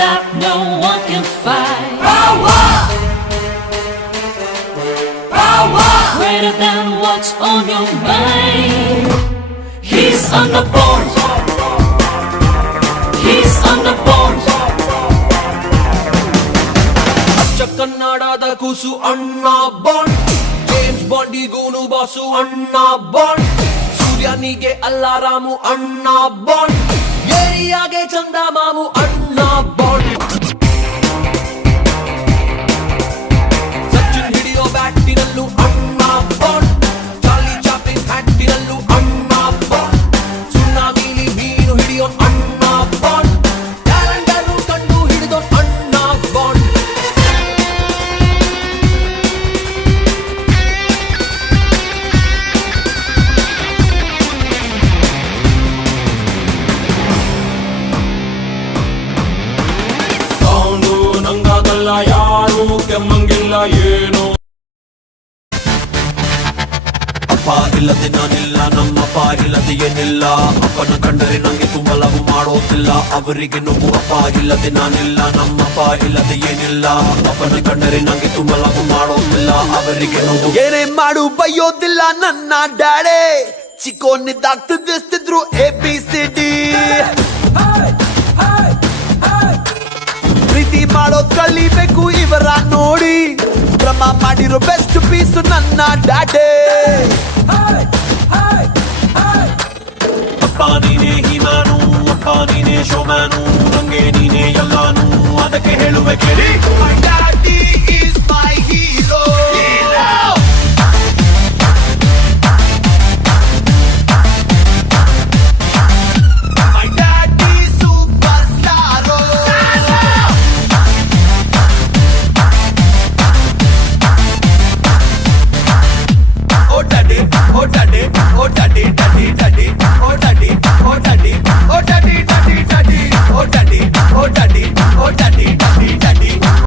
that no one can fight. Power! Power! Greater than what's on your mind. He's underborn. He's underborn. ಅಚ್ಚ ಕನ್ನಡದ ಕೂಸು ಅಣ್ಣ bond, James ಬಾಂಡಿಗೂನು boss ಅಣ್ಣ bond, ಸೂರ್ಯನಿಗೆ ಅಲ್ಲಾರಾಮು ಅಣ್ಣ ಬಾಂಡ್, ಏರಿಯಾಗೆ ಚಂದ ಮಾಮು ಅಣ್ಣ ಬಾಂಡ್. ಸಚಿನ್ ಹಿಡಿಯೋ ಬ್ಯಾಟಿನಲ್ಲೂ ಅಣ್ಣ ಬಾಂಡ್, ಚಾರ್ಲಿ ಚಾಪ್ಲಿನ್ ಹ್ಯಾಟಿನಲ್ಲೂ ಅಣ್ಣ ಬಾಂಡ್, ಸುನಾಮಿಲಿ ಮೀನು ಹಿಡಿಯೋ ಅಣ್ಣ ಬಾಂಡ್, ಕ್ಯಾಲೆಂಡರು ಕಂಡು ಹಿಡಿದೋ ಅಣ್ಣ ಬಾಂಡ್. ನಂಗಾಗಲ್ಲ ಯಾರು ಕೆಮ್ಮಂಗಿಲ್ಲ ಏನು, ಅಪ್ಪ ಇಲ್ಲದೆ ನಾನಿಲ್ಲ, ನಮ್ಮಪ್ಪ ಇಲ್ಲದೆ ಏನಿಲ್ಲ, ಅಪ್ಪನ ಕಂಡರೆ ನಂಗೆ ತುಂಬ ಲವ್ ಮಾಡೋದಿಲ್ಲ, ಅವರಿಗೆ ನೋವು ಅಪ್ಪ ಇಲ್ಲದೆ ನಾನಿಲ್ಲ, ನಮ್ಮಪ್ಪ ಇಲ್ಲದೆ ಏನಿಲ್ಲ, ಅಪ್ಪನ ಕಂಡರೆ ನಂಗೆ ತುಂಬ ಲವ್ ಮಾಡೋದಿಲ್ಲ, ಅವರಿಗೆ ನೋವು. ಏನೇ ಮಾಡು ಬೈಯೋದಿಲ್ಲ ನನ್ನ ಡ್ಯಾಡೆ, ಚಿಕ್ಕೋನಿದ್ದಾಗ್ತಿದ್ರು ABCD. ಪ್ರೀತಿ ಮಾಡೋದ್ ಕಲಿಬೇಕು ಇವರ ನೋಡಿ, ಭ್ರಮ ಮಾಡಿರೋ ಬೆಸ್ಟ್ ಪೀಸು ನನ್ನ ಡ್ಯಾಡೆ. ಅಪ್ಪ ನೀನೇ ಹೀಮಾನು, ಅಪ್ಪ ನೀನೇ ಶೋಮ್ಯಾನು, ನಂಗೆ ನೀನೇ ಎಲ್ಲಾನು, ಅದಕ್ಕೆ ಹೇಳುವೆ ಕೇಳಿ. My daddy